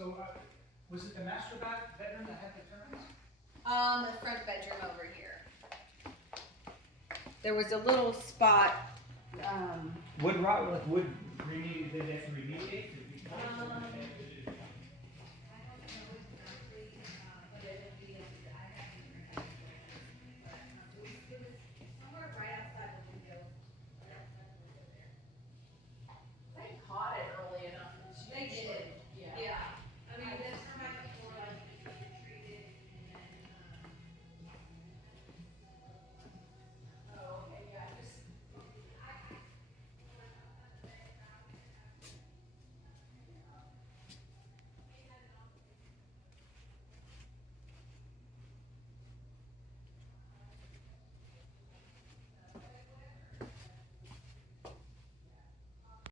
So, was it the master bedroom that had the turns? The front bedroom over here. There was a little spot, Would remediate, did they have to remediate? Did we-